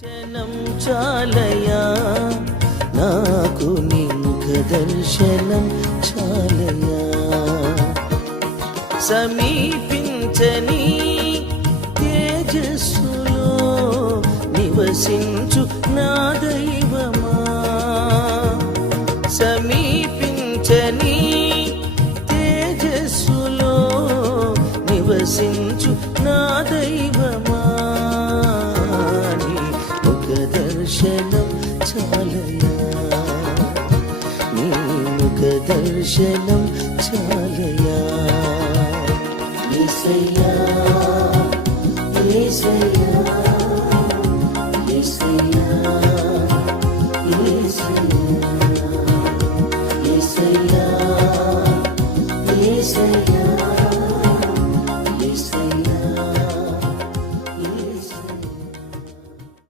దర్శనం చాలయా నాకు నీ ముఖ దర్శనం చాలయా సమీపించని తేజస్సులో నివసించు నా దైవమా సమీపించని తేజస్సులో నివసించు నా దైవమా దర్శనం చాలయా నీ ముఖ దర్శనం చాలయా